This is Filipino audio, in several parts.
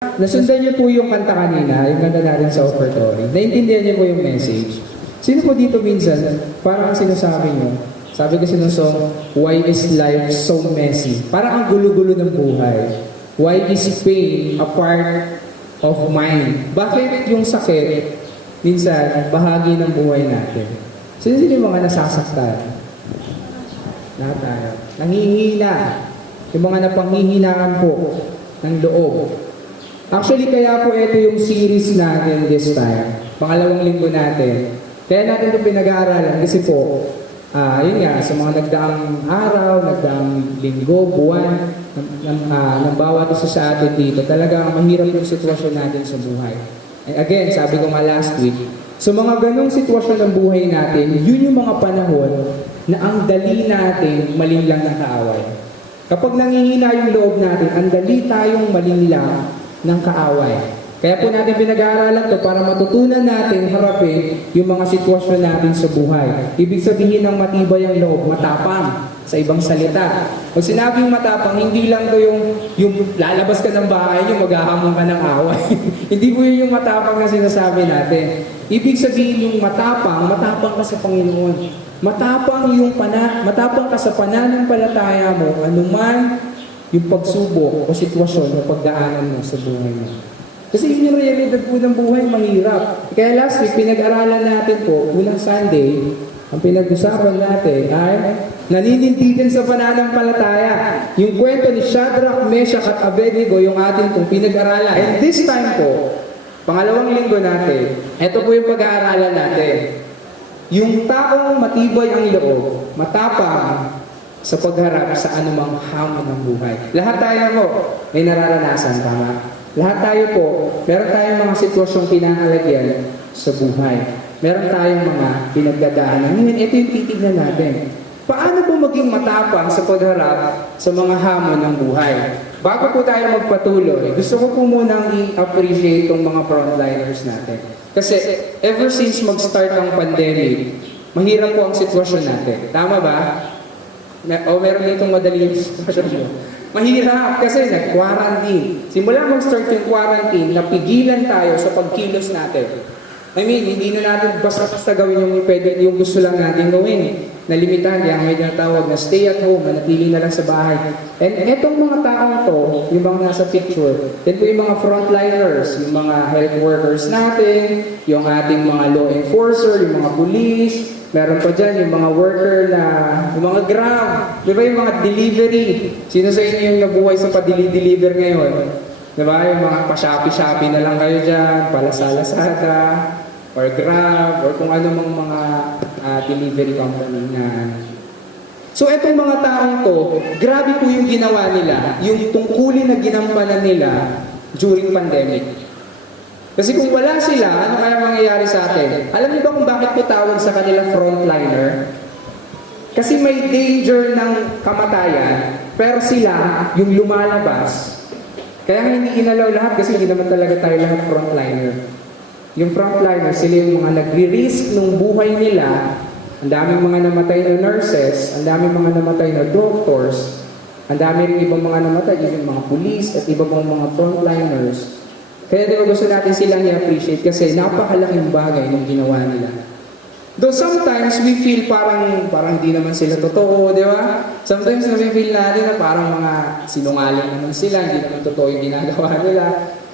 Nasundan niyo po yung kanta kanina, yung kanta natin sa offertory. Naintindihan niyo po yung message. Sino po dito minsan, parang ang sinasabi niyo, sabi kasi ng song, why is life so messy? Parang ang gulo-gulo ng buhay. Why is pain a part of mine? Bakit yung sakit, minsan, bahagi ng buhay natin? Sino yung mga nasasaktan? Lahat tayo. Nanghihina. Yung mga napanghihinaan po ng loob. Actually, kaya po ito yung series natin this time. Pangalawang linggo natin. Kaya natin ito pinag-aaralan kasi po, yun nga, sa mga nagdaang araw, nagdaang linggo, buwan, ng bawat isa sa atin dito, talagang mahirap yung sitwasyon natin sa buhay. And again, sabi ko nga last week, sa mga ganong sitwasyon ng buhay natin, yun yung mga panahon na ang dali natin malinlang ng kaaway. Kapag nangihina yung loob natin, ang dali tayong malinlang ng kaaway. Kaya po natin pinag-aaralan to para matutunan natin harapin yung mga sitwasyon natin sa buhay. Ibig sabihin ng matibay ang loob, matapang sa ibang salita. Pag sinabing matapang, hindi lang to yung lalabas ka ng bahay nyo, maghahamon ka ng away. Hindi po yun yung matapang na sinasabi natin. Ibig sabihin yung matapang ka sa Panginoon. Matapang ka sa pananampalataya mo, anuman yung pagsubok o sitwasyon na pagdaanan mo sa buhay mo. Kasi yun yung realidad po ng buhay, mahirap. Kaya last week, pinag-aralan natin po, unang Sunday, ang pinag-usapan natin ay naninindigan sa pananampalataya. Yung kwento ni Shadrach, Meshach at Abednego, yung ating pong pinag-aralan. And this time po, pangalawang linggo natin, ito po yung pag-aaralan natin. Yung taong matibay ang loob, matapang sa pagharap sa anumang hamon ng buhay. Lahat tayo po may nararanasan, tama? Lahat tayo po, meron tayong mga sitwasyong kinaalagyan sa buhay. Meron tayong mga pinagdadaanan. Ngayon, ito yung titignan natin. Paano po maging matapang sa pagharap sa mga hamon ng buhay? Bago po tayo magpatuloy, gusto ko po munang i-appreciate itong mga frontliners natin. Kasi ever since mag-start ang pandemic, mahirap po ang sitwasyon natin. Tama ba? O meron ditong madali yung sitwasyon mo. Mahirap kasi nag-quarantine. Simula mag-start yung quarantine, napigilan tayo sa pagkilos natin. I mean, hindi na natin basta-basta gawin yung gusto lang natin gawin. Nalimitahan, yung may tinatawag na stay at home, manatili na lang sa bahay. And etong mga taong to, yung mga nasa picture, yan po yung mga frontliners, yung mga health workers natin, yung ating mga law enforcer, yung mga police, meron pa dyan yung mga worker na, yung mga Grab, di ba yung mga delivery? Sino sa inyo yung nabuhay sa pa-deliver ngayon? Di ba yung mga pa-Shopee na lang kayo dyan, Palasada, or Grab, or kung ano mga delivery company na. So etong mga taong to, grabe po yung ginawa nila, yung tungkulin na ginampanan nila during pandemic. Kasi kung wala sila, ano kaya mangyayari sa atin? Alam niyo ba kung bakit po tawag sa kanila frontliner? Kasi may danger ng kamatayan, pero sila yung lumalabas. Kaya hindi inalaw lahat kasi hindi naman talaga tayo lahat frontliner. Yung frontliner, sila yung mga nagre-risk ng buhay nila. Ang daming mga namatay na nurses, ang daming mga namatay na doctors, ang daming ibang mga namatay, yung mga police at iba pang mga frontliners. Kaya di ba gusto natin silang i-appreciate kasi napakalaking bagay ng ginawa nila. Though sometimes we feel parang di naman sila totoo, di ba? Sometimes we-feel natin na parang mga sinungaling naman sila, hindi naman totoo yung ginagawa nila.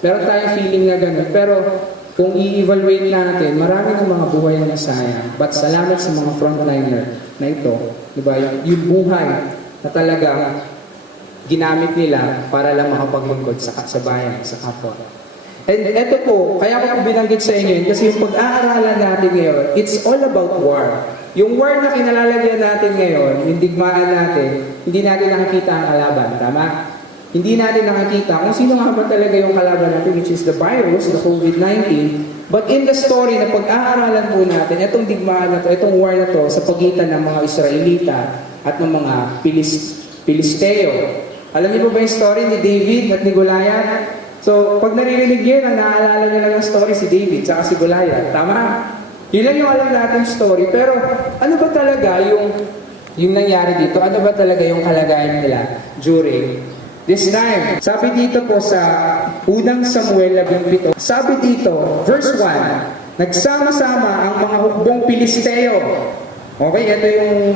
Meron tayong feeling na gano'n. Pero kung i-evaluate natin, marami ng mga buhay na nasayang. But salamat sa mga frontliner na ito, di ba? Yung buhay na talagang ginamit nila para lang makapaglingkod sa bayan, sa kapwa. And eto po, kaya ko binanggit sa inyo kasi yung pag-aaralan natin ngayon, it's all about war. Yung war na kinalalagyan natin ngayon, yung digmaan natin, hindi natin nakikita ang kalaban, tama? Hindi natin nakikita kung sino nga ba talaga yung kalaban natin, which is the virus, the COVID-19. But in the story na pag-aaralan po natin, itong digmaan na to, itong war na to, sa pagitan ng mga Israelita at ng mga Pilisteo. Alam niyo po ba yung story ni David at ni Goliath? So, pag naririnig yun, ang naaalala niyo lang ang story si David, saka si Goliath. Tama? Yun lang yung alam natin story. Pero, ano ba talaga yung nangyari dito? Ano ba talaga yung kalagayan nila during This time, sabi dito po sa unang Samuel 17, sabi dito, verse 1, nagsama-sama ang mga hukbong Pilisteo. Okay, ito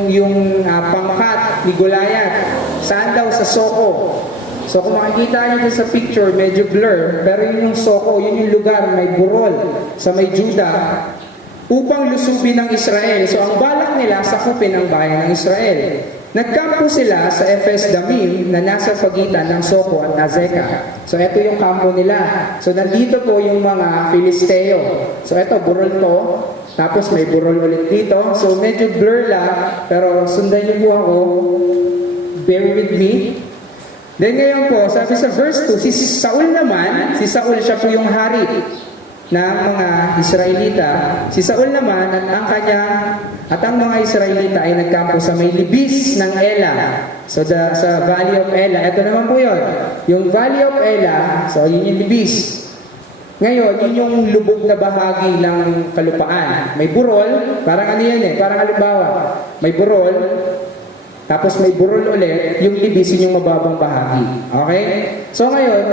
yung pangkat ni Goliath. Saan daw? Sa Soko. So kung makikita nyo sa picture, medyo blur, pero yun yung Soko, yun yung lugar, may burol, sa may Judah, upang lusubin ng Israel. So ang balak nila, sakupin ang bayan ng Israel. Nagkampo sila sa Ephes Damim na nasa pagitan ng Soko at Azekah. So ito yung kampo nila. So nandito po yung mga Filisteo. So ito, burol to. Tapos may burol ulit dito. So medyo blur lang. Pero sundan niyo po ako. Bear with me. Then ngayon po, sabi sa verse 2, si Saul naman, si Saul siya po yung hari ng mga Israelita. Si Saul naman at ang mga Israelita ay nagkampo sa may libis ng Ela. So sa Valley of Ela, ito naman po yun. Yung Valley of Ela, so yun yung libis. Ngayon, yun yung lubog na bahagi ng kalupaan. May burol, parang ano yan parang halimbawa, may burol, tapos may burol ulit, yung libis yun yung mababang bahagi. Okay? So ngayon,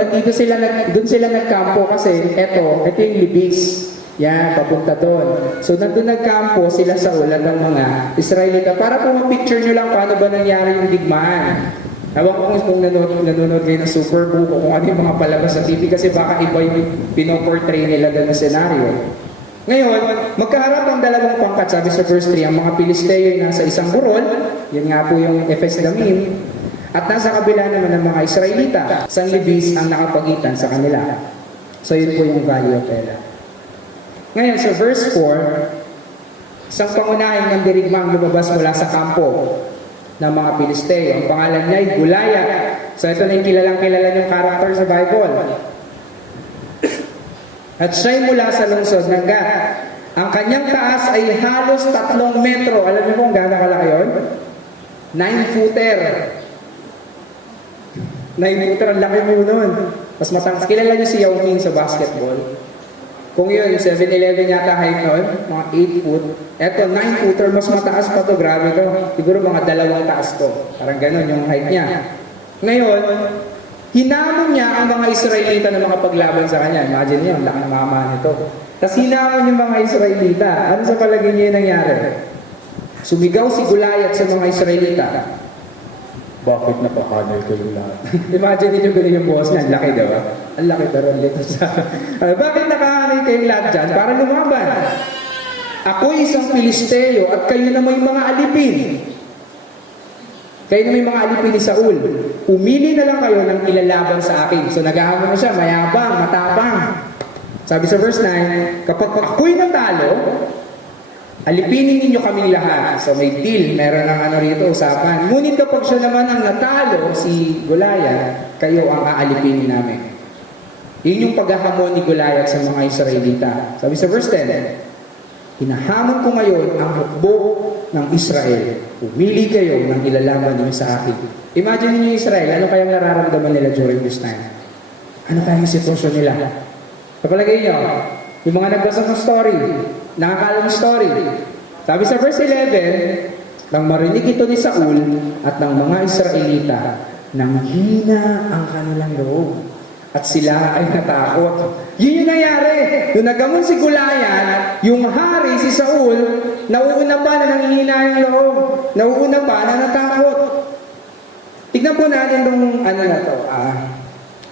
doon sila nagkampo kasi ito yung libis. Yan, papunta doon. So nandun nagkampo sila sa ulan ng mga Israelita. Para po ma-picture nyo lang paano ba nangyari yung digmaan. Ewan ko kung nanonood kayo ng Super Bowl o kung ano yung mga palabas sa TV kasi baka iba yung pinoportray nila doon na senaryo. Ngayon, magkaharap ang dalawang pangkat, sabi sa verse 3, ang mga Pilisteo ay nasa isang burol, yan nga po yung Ephes Damim, at nasa kabila naman ng mga Israelita, isang libis ang nakapagitan sa kanila. So yun po yung Valley of Ela. Ngayon, sa verse 4, isang pangunahing ng dirigmang lumabas mula sa kampo ng mga Pilisteo. Ang pangalan niya ay Goliath. So ito na yung kilala yung character sa Bible. At siya'y mula sa lungsod ng Gath. Ang kanyang taas ay halos 3 metro. Alam niyo kung gano'n kalaki yun? 9-footer. 9-footer, ang laki mo nun. Mas matangkas. Kilala niyo si Yao Ming sa basketball? Kung yun, 7-11 yata height nun, mga 8 foot. Eto, 9-footer, mas mataas pa to. Grabe to. Siguro mga 2 taas to. Parang gano'n yung height niya. Ngayon, hinamon niya ang mga Israelita na makapaglaban sa kanya. Imagine niyo, ang laking mama nito. Tapos hinamon yung mga Israelita. Ano sa palagay niya yung nangyari? Sumigaw si Goliath sa mga Israelita. Bakit napakanay kayo lahat? Imagine niyo bilhin yung boss niya. Ang laki daw. Ang laki daw dito sa... bakit nakakanay kayong lahat dyan? Para lumaban. Ako'y isang Pilisteo at kayo na may mga alipin. Kayo na may mga alipin ni Saul. Pumili na lang kayo ng ilalaban sa akin. So naghahamon na siya, mayabang, matapang. Sabi sa verse 9, kapag ako'y natalo, alipinin ninyo kaming lahat. So may deal, meron ng rito, usapan. Ngunit kapag siya naman ang natalo, si Goliath, kayo ang aalipinin namin. Yun yung paghahamon ni Goliath sa mga Israelita. Sabi sa verse 10, hinahamon ko ngayon ang hukbo ng Israel. Pumili kayo ng ilalaban niyo sa akin. Imagine niyo Israel, ano kayang nararamdaman nila during this time? Ano kayang sitwasyon nila? Kapalagay niyo, yung mga nagbasa ng story, nakakalam ng story. Sabi sa verse 11, nang marinig ito ni Saul at ng mga Israelita, nang hina ang kanilang loob at sila ay natakot. Yun yung nangyari. Nung nagamon si Goliath, yung hari, si Saul, nauuna pa na nanghihina yung loob. Nauuna pa na natakot. Tignan po natin itong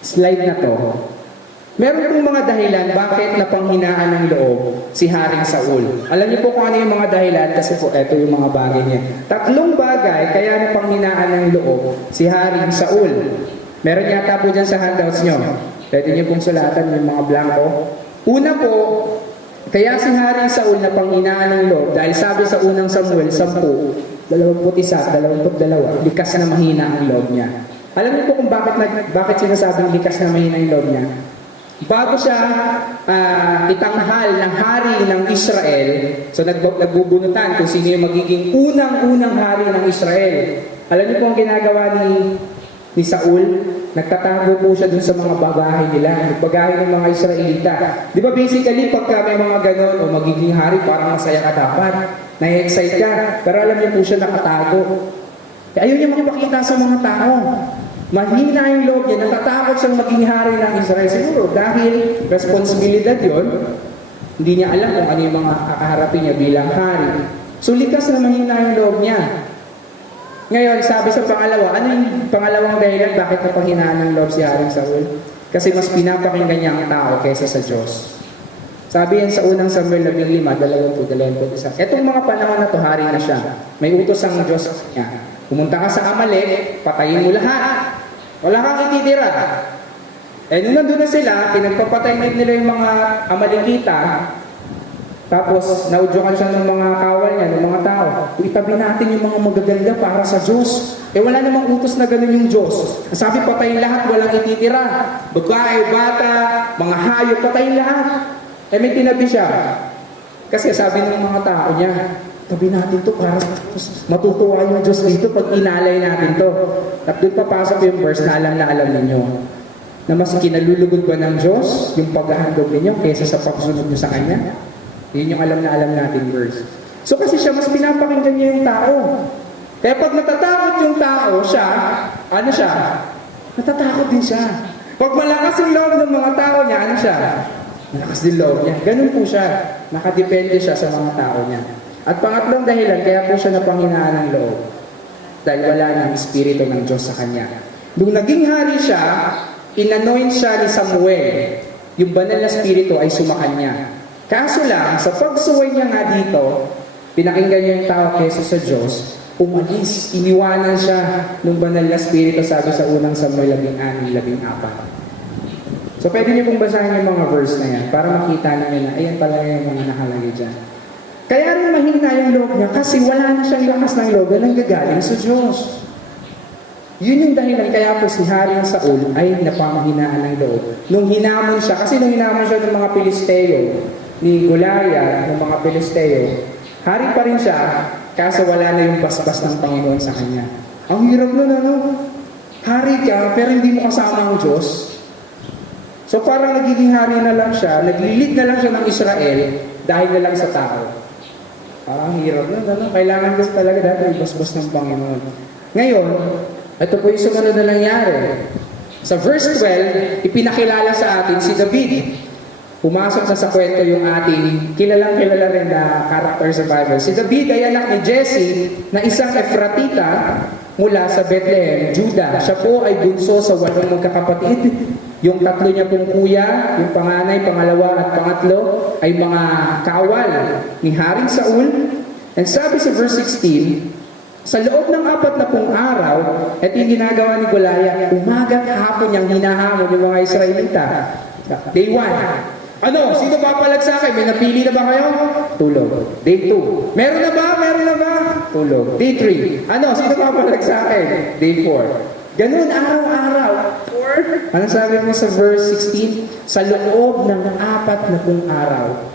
slide na to. Meron pong mga dahilan bakit napanghinaan ng loob si Haring Saul. Alam niyo po kung ano yung mga dahilan kasi po eto yung mga bagay niya. 3 bagay kaya napanghinaan ng loob si Haring Saul. Meron yata po dyan sa handouts nyo. Pwede niyo pong sulatan yung mga blanco. Una po, kaya si Haring Saul napanghinaan ng loob dahil sabi sa unang Samuel 10, 21, 22, likas na mahina ang loob niya. Alam niyo po kung bakit sinasabing likas na mahina ang loob niya? Bago siya itanghal ng hari ng Israel, so nagbubunutan kung sino yung magiging unang-unang hari ng Israel. Alam niyo po ang ginagawa ni Saul? Nagtatago po siya dun sa mga bagahe nila, bagahe ng mga Israelita. Di ba basically, pagka may mga ganon o magiging hari, parang masaya ka dapat, na-excite ka, pero alam niyo po siya nakatago. Ayaw niya makipakita sa mga tao. Mahina yung loob niya, natatakot siyang maging hari ng Israel. Siguro dahil responsibilidad yon, hindi niya alam kung ano yung mga kakaharapin niya bilang hari. So likas na mahina yung loob niya. Ngayon, sabi sa pangalawa, ano yung pangalawang dahilan bakit napahinaan ng loob si Haring Saul? Kasi mas pinapakinggan niya ang tao kaysa sa Diyos. Sabi yan sa unang Samuel 15, 20-21. Etong mga panahon na to, hari na siya. May utos ang Diyos sa kanya. Pumunta ka sa Amalek, patayin mo lahat. Wala kang ititira. Eh, nung nandun na sila, pinagpapatay nila yung mga Amalekita. Tapos, naudyokan siya ng mga kawal niya, ng mga tao. Itabi natin yung mga magaganda para sa Diyos. Eh, wala namang utos na ganun yung Diyos. Sabi, patayin lahat, walang ititira. Babae, bata, mga hayop, patayin lahat. Eh, may tinabi siya. Kasi sabi ng mga tao niya, tabi natin to para matutuwa yung Diyos dito pag inalay natin to. At doon papasok yung verse na alam ninyo. Na mas kinalulugod ba ng Diyos yung paghahandog ninyo kaysa sa pagsunod nyo sa Kanya? Yun yung alam natin verse. So kasi siya, mas pinapakinggan niya yung tao. Kaya pag natatakot yung tao, siya, ano siya? Natatakot din siya. Pag malakas yung loob ng mga tao niya, ano siya? Malakas din loob niya. Ganun po siya. Nakadepende siya sa mga tao niya. At pangatlong dahilan, kaya po siya napanghinaan ng loob. Dahil wala ng Espiritu ng Diyos sa kanya. Nung naging hari siya, inanoint siya ni Samuel. Yung banal na Espiritu ay sumakanya. Kaso lang, sa pagsuway niya nga dito, pinakinggan niya yung tao kaysa sa Diyos, umalis, iniwanan siya ng banal na Espiritu, sabi sa unang Samuel 16-14. So pwede niyo pong basahin yung mga verse na yan para makita namin na ayan pala yung mga nakalagay dyan. Kaya rin mahina yung loob niya kasi wala na siyang lakas ng loob na nanggagaling sa Diyos. Yun yung dahilan kaya po si Haring Saul ay napamahinaan ng loob. Nung hinamon siya, kasi nung hinamon siya ng mga Pilisteo, ni Goliath, ng mga Pilisteo, hari pa rin siya, kaso wala na yung basbas ng Panginoon sa kanya. Ang hirap nun, ano? Hari ka, pero hindi mo kasama ang Diyos. So parang nagiging hari na lang siya, naglilid na lang siya ng Israel dahil na lang sa tao. Parang hirap nun, ano? Kailangan ko talaga dahil basbas ng Panginoon. Ngayon, ito po yung sumunod na nangyari. Sa verse 12, ipinakilala sa atin si David. Pumasok na sa kwento yung ating kilalang-kilala rin na character sa Bible. Si David ay anak ni Jesse na isang Efratita mula sa Bethlehem, Judah. Siya po ay bunso sa 8 magkakapatid. Yung 3 niya pong kuya, yung panganay, pangalawa at pangatlo ay mga kawal ni Haring Saul. And sabi sa verse 16, sa loob ng 40 araw, ito yung ginagawa ni Goliath, umaga't hapon niyang hinahamon yung mga Israelita. Day 1. Ano? Sino papalag sa akin? May napili na ba kayo? Tulog. Day 2. Meron na ba? Meron na ba? Tulog. Day 3. Ano? Sino papalag sa akin? Day 4. Ganun, araw-araw. 4. Ano sabi mo sa verse 16? Sa loob ng 40 araw,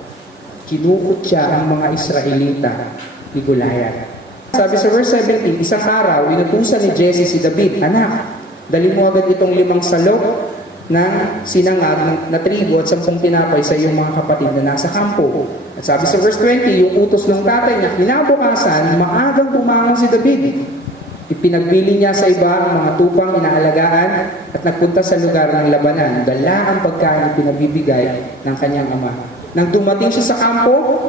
kinukot siya ang mga Israelita ni Goliath. Sabi sa verse 17, isang araw, inutusan ni Jesse si David, anak, dali mo agad itong 5 salok ng sinangag na trigo at 10 pinapay sa iyong mga kapatid na nasa kampo. At sabi sa verse 20, yung utos ng tatay niya, kinabukasan, maagang pumangon si David. Ipinagbili niya sa iba ang mga tupang inaalagaan at nagpunta sa lugar ng labanan. Dala ang pagkain pinabibigay ng kanyang ama. Nang dumating siya sa kampo,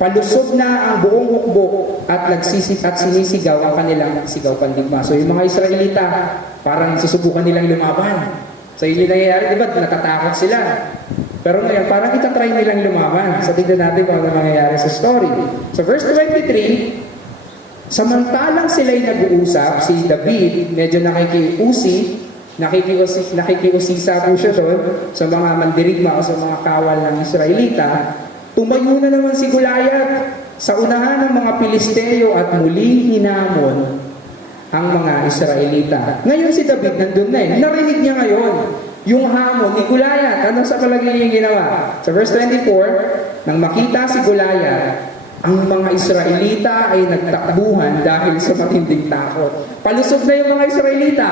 palusog na ang buong hukbo at sinisigaw ang kanilang sigaw pandigma. So yung mga Israelita, parang susubukan nilang lumaban. So yun yung nangyayari, diba? Natatakot sila. Pero ngayon, parang itatry nilang lumaban. So tignan natin kung ano nangyayari sa story. So verse 23, samantalang sila'y nag-uusap, si David, medyo nakikiusisa po siya doon sa mga mandirigma o sa mga kawal ng Israelita. Tumayo na naman si Goliath sa unahan ng mga Pilisteo at muling hinamon ang mga Israelita. Ngayon si David nandun na eh. Narinig niya ngayon yung hamon ni Goliath. Ano sa palagay niya ginawa? Sa verse 24, nang makita si Goliath, ang mga Israelita ay nagtakbuhan dahil sa matinding takot. Palusog na yung mga Israelita.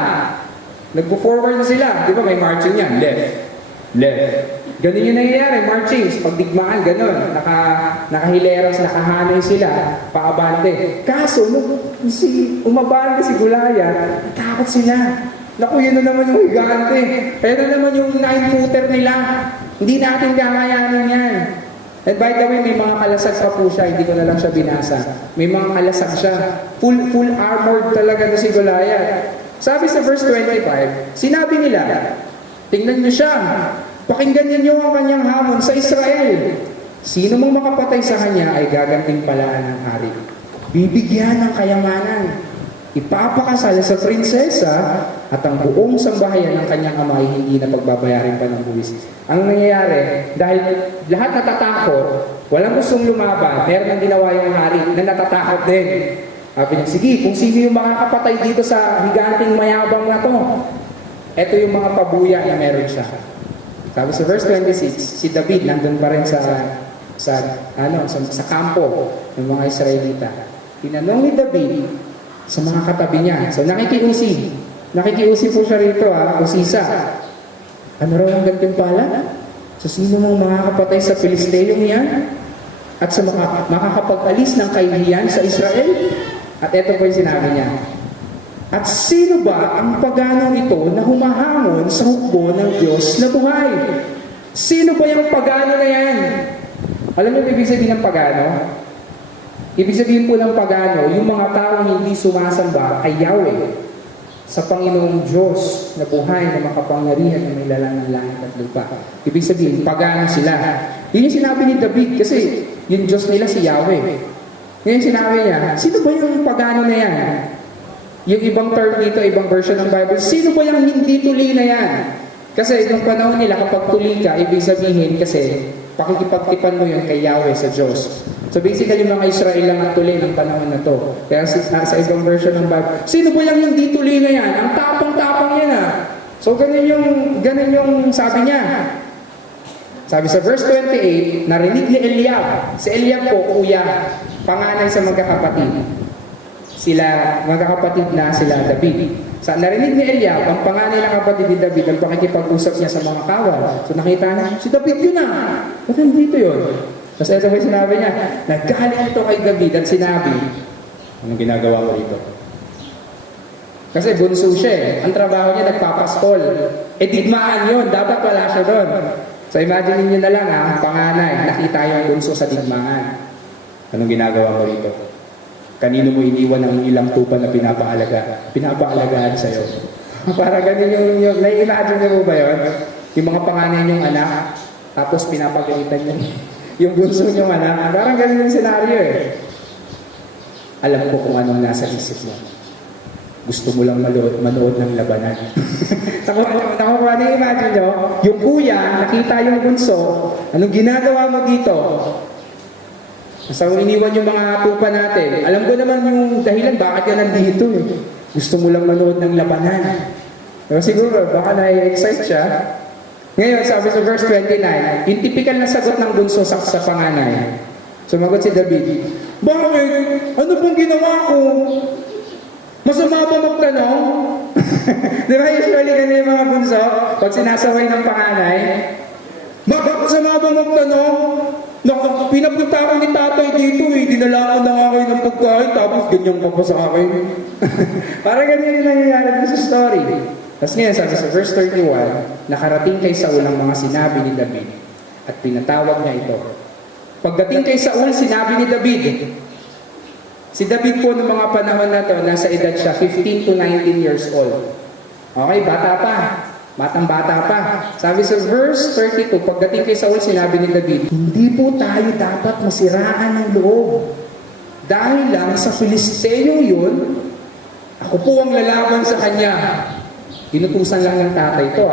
Nagpo-forward na sila. Di ba may marching yan? Left. left. Ganun yung nangyayari, marchings, pagdigmaan, ganun. Nakahileras, nakahanay sila, paabante. Kaso, nung umabante si Goliath, natakot sila. Naku, yun na naman yung higante. Kaya na naman yung 9-footer nila. Hindi natin kakayanin yan. And by the way, may mga kalasag pa po siya, hindi ko na lang siya binasa. May mga kalasag siya. Full armored talaga na si Goliath. Sabi sa verse 25, sinabi nila, tingnan niyo siya, pakinggan niyo ang kanyang hamon sa Israel. Sino mang makapatay sa kanya ay gagantimpalaan ng hari. Bibigyan ng kayamanan. Ipapakasal sa prinsesa at ang buong sambahayan ng kanyang ama ay hindi na pagbabayarin pa ng buwis. Ang nangyayari, dahil lahat natatakot, walang gustong lumaban, meron ang ginawa yung hari na natatakot din. Sabi niya, sige, kung sino yung makakapatay dito sa higanting mayabang na to, ito yung mga pabuya na meron siya. Sabi sa verse 26, si David nandun pa rin sa kampo ng mga Israelita. Tinanong ni David sa mga katabi niya. So nakikiusi. Nakikiusi po siya rito, usisa. Ano raw ang gantimpala? So sino mong makakapatay sa Pilisteyong yan? At sa makakapag-alis ng kahihiyan sa Israel? At ito po yung sinabi niya. At sino ba ang paganong ito na humahamon sa hukbo ng Diyos na buhay? Sino ba yung pagano na yan? Alam niyo ibig sabihin ng pagano? Ibig sabihin po ng pagano, yung mga taong hindi sumasamba kay Yahweh, sa Panginoong Diyos na buhay na makapangyarihan na may lalang ng langit at lupa. Ibig sabihin, pagano sila. Yun yung sinabi ni David kasi yung Diyos nila si Yahweh. Ngayon sinabi niya, sino ba yung pagano na yan? Yung ibang term dito, ibang version ng Bible, sino ba yung hindi tuli na yan? Kasi nung panahon nila, kapag tuli ka, ibig sabihin kasi, pakikipagtipan mo yun kay Yahweh sa Diyos. So basically, mga Israel lang ang tuli ng panahon na to. Kaya sa ibang version ng Bible, sino ba yung hindi tuli na yan? Ang tapang-tapang yan So ganun yung sabi niya. Sabi sa verse 28, narinig ni Eliab. Si Eliab po, kuya, panganay sa magkakapatid. Magkakapatid na sila David. Narinig ni Eliab, ang panganay ng kapatid ni David, ang pakikipag-usap niya sa mga kawal. So nakita niya, si David yun Ba't nandito yun? Tapos ito may sinabi niya, naggaling ito kay David at sinabi, anong ginagawa ko dito? Kasi bunso siya Ang trabaho niya, nagpapaskol. Digmaan yun, dapat wala siya doon. So imagine niyo na lang ang panganay, nakita yung bunso sa digmaan. Anong ginagawa ko dito? Kanino mo iniwan ang ilang tupa na pinapaalagaan sa'yo? Para ganun yung nai-imagine niyo ba yun? Yung mga panganay niyong anak, tapos pinapagalitan niyo yung bunso niyong anak. Parang ganun yung senaryo Alam ko kung anong nasa isip mo. Gusto mo lang manood ng labanan. Nakuha na imagine nyo, yung kuya, nakita yung bunso, anong ginagawa mo dito? Sa iniwan yung mga tupa natin. Alam ko naman yung dahilan bakit ka nandito Gusto mo lang manood ng labanan. Pero siguro, baka na-excite siya. Ngayon, sabi sa verse 29, yung typical na sagot ng bunso sa panganay. Sumagot si David, bakit? Ano pong ginawa ko? Masama ba magtanong? Di ba usually ganyan yung mga bunso? Pag sinasaway ng panganay, bakit masama ba magtanong? Pinapunta ako ni tatay dito dinala ko na nga kayo ng pagkain, tapos ganyan ka pa sa akin. Parang ganyan yung nangyayari sa story. Tapos ngayon, sabi sa verse 31, nakarating kay Saul ang mga sinabi ni David at pinatawag niya ito. Pagdating kay Saul, sinabi ni David, si David po noong mga panahon na to, nasa edad siya, 15 to 19 years old. Okay, bata pa. Batang-bata pa. Sabi sa verse 32, pagdating kay Saul, sinabi ni David, hindi po tayo dapat masiraan ng loob. Dahil lang sa Filisteo yun, ako po ang lalaban sa kanya. Inutusan lang ng tatay to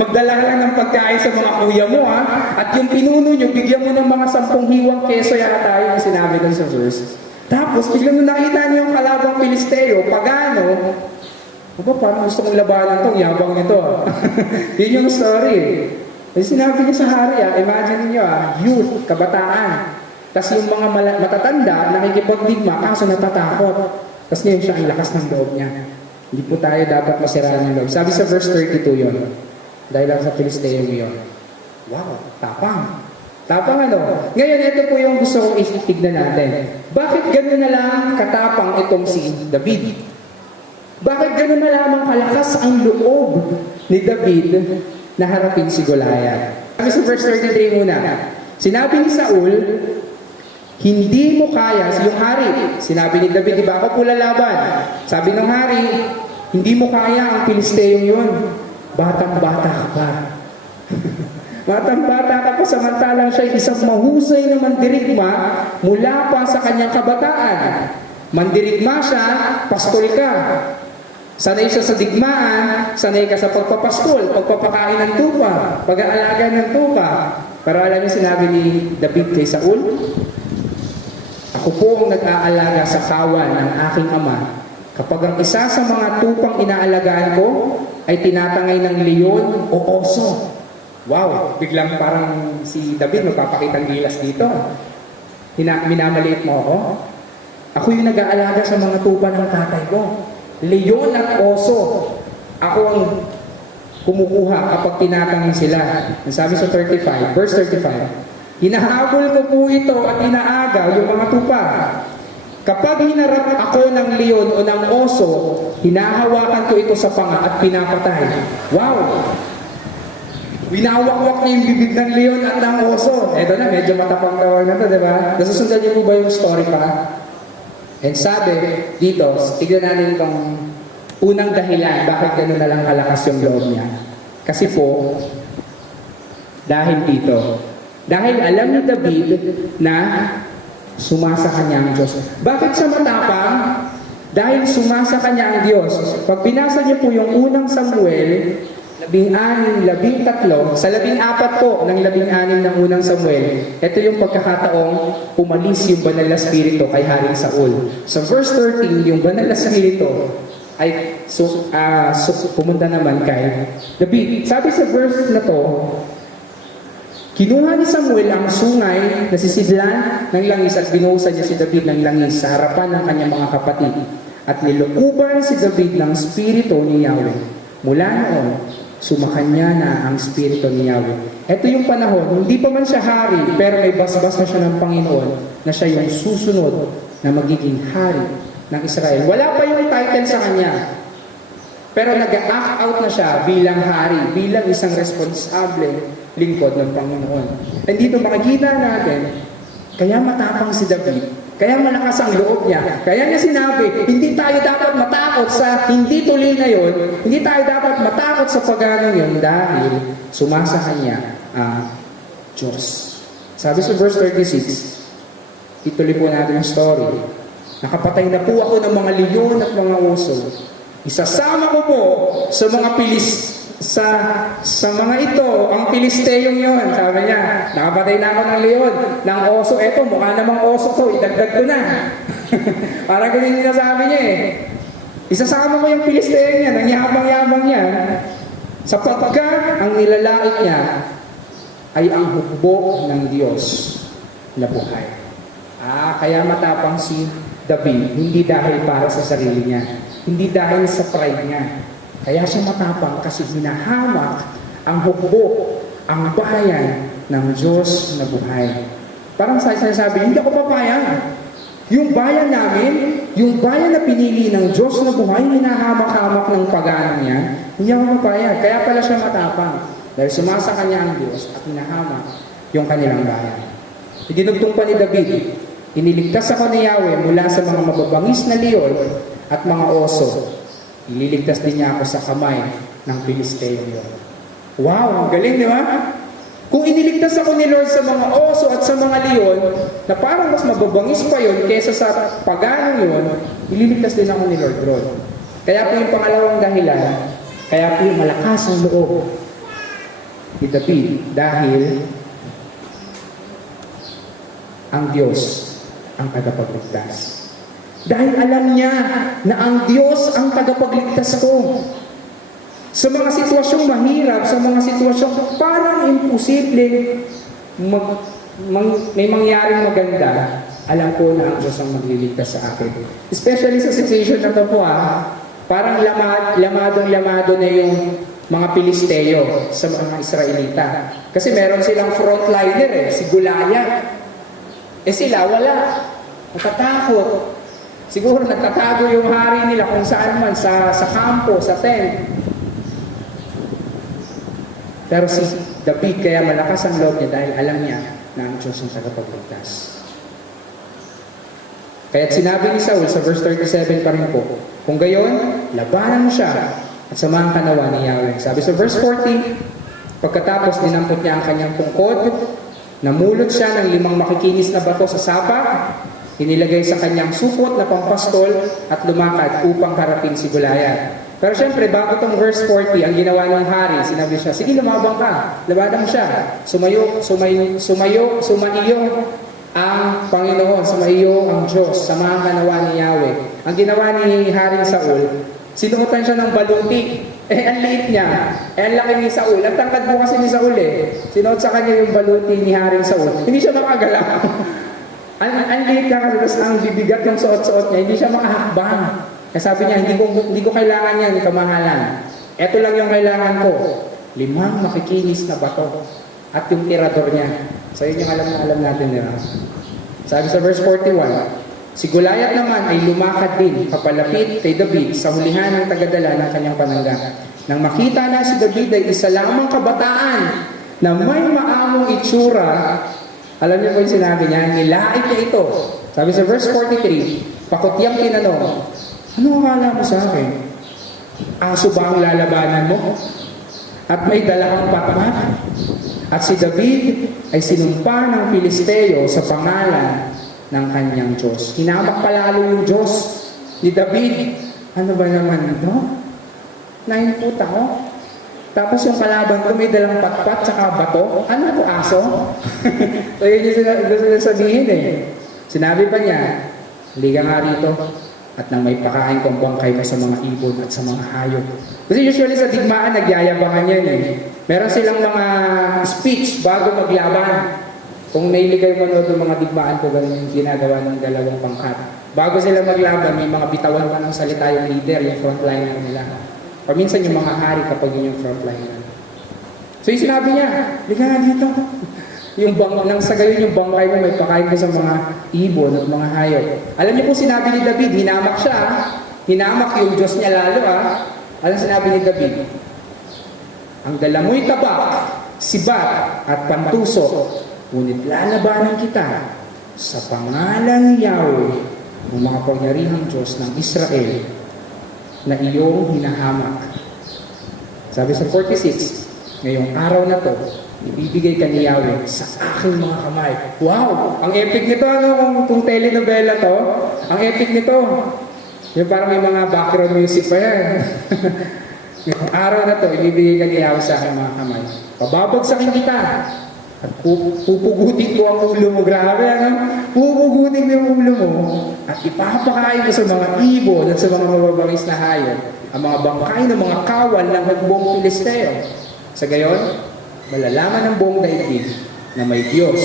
Magdala lang ng pagkain sa mga kuya mo At yung pinuno nyo, bigyan mo ng mga 10 hiwang keso yata yung sinabi dun sa verse. Tapos biglang nung nakita niyo yung kalabang Filisteo, pagano, parang gusto kong labanan tong yabang nito Yun yung story sinabi niya sa hari imagine niyo youth, kabataan. Tapos yung mga matatanda, nakikipagdigma, kaso natatakot. Tapos ngayon siya ang lakas ng loob niya. Hindi po tayo dapat masiraan ng loob. Sabi sa verse 32 yun. Dahil lang sa Pilisteo yun. Wow, tapang. Tapang ano? Ngayon, ito po yung gusto kong itignan natin. Bakit gano'n na lang katapang itong si David? Bakit gano'n na lamang kalakas ang loob ni David na harapin si Goliath? Sabi sa verse 33 muna, sinabi ni Saul, hindi mo kaya, yung hari, sinabi ni David, di ba ako po lalaban? Sabi ng hari, hindi mo kaya ang Pilisteyong yun. Batang-bata ka pa. Batang-bata ka pa, samantalang siya isang mahusay na mandirigma mula pa sa kanyang kabataan. Mandirigma siya, pastol ka. Sanay siya sa digmaan, sanay ka sa pagpapastol, pagpapakain ng tupa, pag-aalaga ng tupa. Pero alam niyo sinabi ni David kay Saul, ako po ang nag-aalaga sa kawan ng aking ama. Kapag ang isa sa mga tupang inaalagaan ko ay tinatangay ng leon o oso. Wow, biglang parang si David magpapakitang gilas dito. Minamaliit mo ako? Ako yung nag-aalaga sa mga tupa ng tatay ko. Leon at oso. Ako ang kumukuha kapag tinatangay sila. Sabi sa 35, verse 35, hinahabol ko po ito at inaagaw yung mga tupa. Kapag hinarap ako ng leon o ng oso, hinahawakan ko ito sa panga at pinapatay. Wow! Winawakwak niya yung bibig ng leon at ng oso. Eto na, medyo matapang tawag na to, di ba? Nasusundan niyo po ba yung story pa? And sabi dito, tignan natin itong unang dahilan bakit gano'n na lang kalakas yung loob niya. Kasi po, dahil dito, dahil alam ni David na sumasa kanya ang Diyos. Bakit siya matapang? Dahil sumasa kanya ang Diyos. Pag binasa niyo po yung unang Samuel, 16, 13, sa 14 po ng 16 ng unang Samuel, ito yung pagkakataong umalis yung banal na spirito kay Haring Saul. Sa verse 13, yung banal na spirito ay pumunta naman kay David. Sabi sa verse na to, kinuha ni Samuel ang sungay na sisidlan ng langis at binuhusan niya si David ng langis sa harapan ng kanyang mga kapatid. At nilukuban si David ng spirito ni Yahweh. Mula noon, sumakanya na ang spirito ni Yahweh. Ito yung panahon, hindi pa man siya hari, pero may basbas na siya ng Panginoon na siya yung susunod na magiging hari ng Israel. Wala pa yung title sa kanya. Pero nag-act out na siya bilang hari, bilang isang responsable lingkod ng Panginoon. And dito makikita natin, kaya matapang si David, kaya malakas ang loob niya, kaya niya sinabi, hindi tayo dapat matakot sa hindi tuloy na yon, hindi tayo dapat matakot sa pagano yon dahil sumasa kanya ang Diyos. Sabi sa verse 36, ituloy po natin ang story. Nakapatay na po ako ng mga leon at mga oso. Isasama ko po sa mga sa mga ito, ang Pilisteyong yun. Sabi niya, nakapatay na ako ng leon, ng oso. Eto, mukha namang oso to, idagdag ko na. Parang ganun yung nasabi niya eh. Isasama ko yung Pilisteyong yan, ang yabang-yabang yan, sapagkat ang nilalait niya ay ang hukbo ng Diyos na buhay. Kaya matapang si David, hindi dahil para sa sarili niya, hindi dahil sa pride niya. Kaya siya matapang kasi hinahamak ang hukbo, ang bayan ng Diyos na buhay. Parang sa sinasabi, hindi ako papayag. Yung bayan namin, yung bayan na pinili ng Diyos na buhay, hinahamak-hamak ng pagano niya, hindi ako papayag. Kaya pala siya matapang. Dahil sumasa kanya ang Diyos at hinahamak yung kanilang bayan. Idinugtong pa ni David, iniligtas ako ni Yahweh mula sa mga mababangis na leon at mga oso. Ililigtas din niya ako sa kamay ng Pilisteo yun. Wow, ang galing, di ba? Kung iniligtas ako ni Lord sa mga oso at sa mga leon, na parang mas mababangis pa yun kaysa sa pagano yun, ililigtas din ako ni Lord Lord. Kaya po yung pangalawang dahilan, kaya po yung malakas ang loob ni David dahil ang Diyos ang tagapagligtas. Dahil alam niya na ang Diyos ang tagapagligtas ko. Sa mga sitwasyong mahirap, sa mga sitwasyong parang imposible may mangyaring maganda, alam ko na ang Diyos ang magliligtas sa akin. Especially sa situation na ito po parang lamado na yung mga Pilisteo sa mga Israelita. Kasi meron silang frontliner si Goliath. Sila wala. Natatakot. Siguro nagtatago yung hari nila kung saan man, sa kampo, sa tent. Pero si David, kaya malakas ang loob niya dahil alam niya na ang Diyos ang tagapagligtas. Kaya sinabi ni Saul sa verse 37 pa rin po, kung gayon, labanan mo siya at samahan ka nawa ni Yahweh. Sabi sa verse 40, pagkatapos dinampot niya ang kanyang tungkod, namulot siya ng 5 makikinis na bato sa sapak, inilagay sa kanyang supot na pampastol at lumakad upang harapin si Goliath. Pero syempre, bago itong verse 40, ang ginawa ng hari, sinabi siya, sige, lumabang ka, labanan mo siya. Sumaiyo ang Panginoon, sumaiyo ang Diyos, samahan ka nawa ni Yahweh. Ang ginawa ni Haring Saul, sinuotan siya ng baluti. Ang liit niya. Ang laki ni Saul. Ang tangkad mo kasi ni Saul Sinuot sa kanya yung baluti ni Haring Saul. Hindi siya makagalaw. ang liit niya kasi, tapos ang bibigat ng suot-suot niya, hindi siya makahakbang. Kaya sabi niya, hindi ko kailangan yan, kamahalan. Ito lang yung kailangan ko. 5 makikinis na bato. At yung tirador niya. So yun yung alam natin nila. Sabi sa verse 41, si Goliath naman ay lumakad din, papalapit kay David sa hulihan ng tagadala ng kanyang panangga. Nang makita na si David ay isa lamang kabataan na may maamong itsura, alam niyo po yung sinabi niya, nilait niya ito. Sabi sa verse 43, pakutyang tinanong, ano akala mo sa akin? Aso ba ang lalabanan mo? At may dala kang patpat? At si David ay sinumpa ng Pilisteo sa pangalan ng kanyang Diyos. Hinamak palalo yung Diyos ni David. Ano ba naman ito? 9 foot ako. Tapos yung kalaban ko may dalang patpat tsaka bato. Ano ito, aso? So yun yung gusto niya sabihin Sinabi pa niya, halika nga rito at nang may pakain kong bangkay mo sa mga ibon at sa mga hayop. Kasi usually sa digmaan, nagyayabangan yan Meron silang mga speech bago maglaban. Kung nailig kayo manood ng mga digmaan ko, ganun yung ginagawa ng dalawang pangkat. Bago sila maglaban, may mga bitawan pa ng salita yung leader, yung frontliner nila. O minsan yung mga hari kapag yun yung frontliner. So yung sinabi niya, liga nga dito. Nang sa gayon yung bangkay mo, may pakain ko sa mga ibon at mga hayop. Alam niyo po sinabi ni David, hinamak siya. Hinamak yung Diyos niya lalo Alam sinabi ni David, ang dala mo'y tabak, sibat at pantusok, ngunit lalabanan kita sa pangalan ni Yahweh, ng mga pangyarihang Diyos ng Israel, na iyong hinahamak. Sabi sa 46, ngayong araw na to, ibibigay ka ni Yahweh sa aking mga kamay. Wow! Ang epic nito, kung telenovela to, ang epic nito. Yung parang may mga background music pa yan. Ngayong araw na to, ibibigay ka ni Yahweh sa aking mga kamay. Pababagsakin kita. At pupugutin ko ang ulo mo. Grabe, pupugutin ko yung ulo mo. At ipapakain ko sa mga ibon at sa mga mababangis na hayop ang mga bangkay ng mga kawal ng nagbuong Pilisteo. Sa gayon, malalaman ng buong daigdig na may Diyos